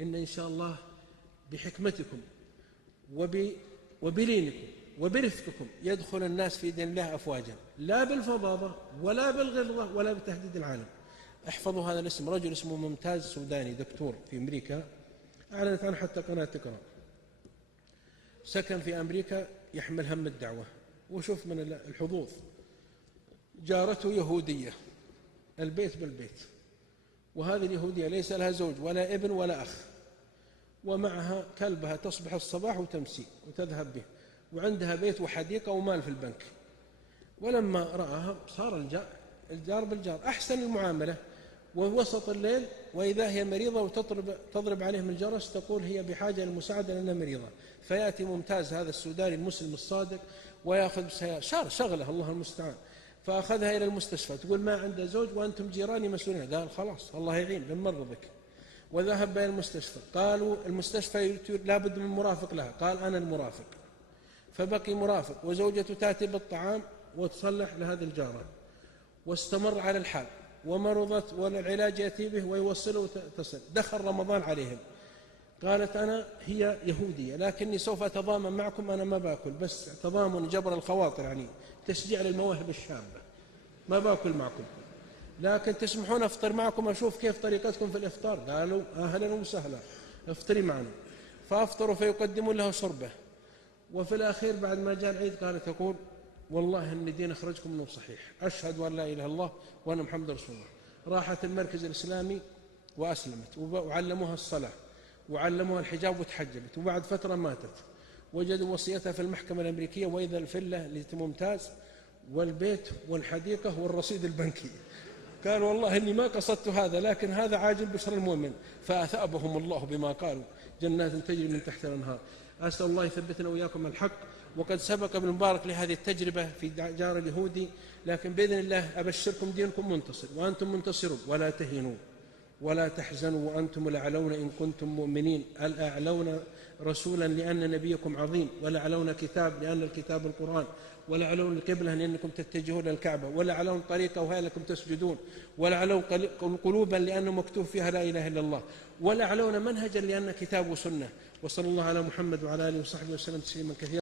إن شاء الله بحكمتكم وبلينكم وبرفقكم يدخل الناس في دين الله أفواجا، لا بالفظاظة ولا بالغلظة ولا بتهديد العالم. احفظوا هذا الاسم، رجل اسمه ممتاز سوداني، دكتور في أمريكا، أعلنت عنه حتى قناة تقرأ. سكن في أمريكا، يحمل هم الدعوة. وشوف من الحظوظ، جارته يهودية، البيت بالبيت، وهذه اليهودية ليس لها زوج ولا ابن ولا أخ، ومعها كلبها تصبح الصباح وتمسي وتذهب به، وعندها بيت وحديقة ومال في البنك. ولما رآها صار الجار بالجار، أحسن المعاملة. ووسط الليل وإذا هي مريضة وتضرب عليهم الجرس، تقول هي بحاجة للمساعدة لأنها مريضة. فيأتي ممتاز هذا السوداني المسلم الصادق ويأخذ شغله الله المستعان، فأخذها إلى المستشفى. تقول ما عنده زوج وأنتم جيراني مسؤولين. قال خلاص الله يعين بنمرضك. وذهب إلى المستشفى، قالوا المستشفى لابد من مرافق لها، قال أنا المرافق. فبقي مرافق، وزوجته تأتي بالطعام وتصلح لهذه الجارة، واستمر على الحال، ومرضت والعلاج يأتي به ويوصله وتصل. دخل رمضان عليهم، قالت أنا هي يهودية لكني سوف أتضامن معكم، أنا ما باكل، بس تضامن جبر الخواطر، يعني تشجيع للمواهب الشابة، ما باكل معكم لكن تسمحون أفطر معكم أشوف كيف طريقتكم في الإفطار. قالوا أهلا وسهلا، افطري معنا. فأفطروا فيقدمون له شربة. وفي الأخير بعد ما جاء العيد قالت تقول والله إن دين أخرجكم منه صحيح، أشهد أن لا إله إلا الله وأن محمد رسول الله. راحت المركز الإسلامي وأسلمت، وعلموها الصلاة وعلموها الحجاب وتحجبت. وبعد فترة ماتت، وجدوا وصيتها في المحكمة الأمريكية، وإذا الفلة لممتاز والبيت والحديقة والرصيد البنكي. قال والله إني ما قصدت هذا، لكن هذا عاجل بشر المؤمن. فأثابهم الله بما قالوا، جنات تجري من تحت الأنهار. أسأل الله يثبتنا وإياكم الحق. وقد سبق ابن مبارك لهذه التجربة في جار اليهودي، لكن بإذن الله أبشركم دينكم منتصر وأنتم منتصرون، ولا تهنوا ولا تحزنوا وأنتم الأعلون إن كنتم مؤمنين. الأعلون رسولا لأن نبيكم عظيم، والأعلون كتاب لأن الكتاب القرآن، والأعلون القبلة لأنكم تتجهون للكعبة، والأعلون طريقة وهي لكم تسجدون، والأعلون قلوبا لأنه مكتوب فيها لا إله إلا الله، والأعلون منهجا لأن كتاب وسنة. وصلى الله على محمد وعلى آله وصحبه وسلم تسليما كثيرا.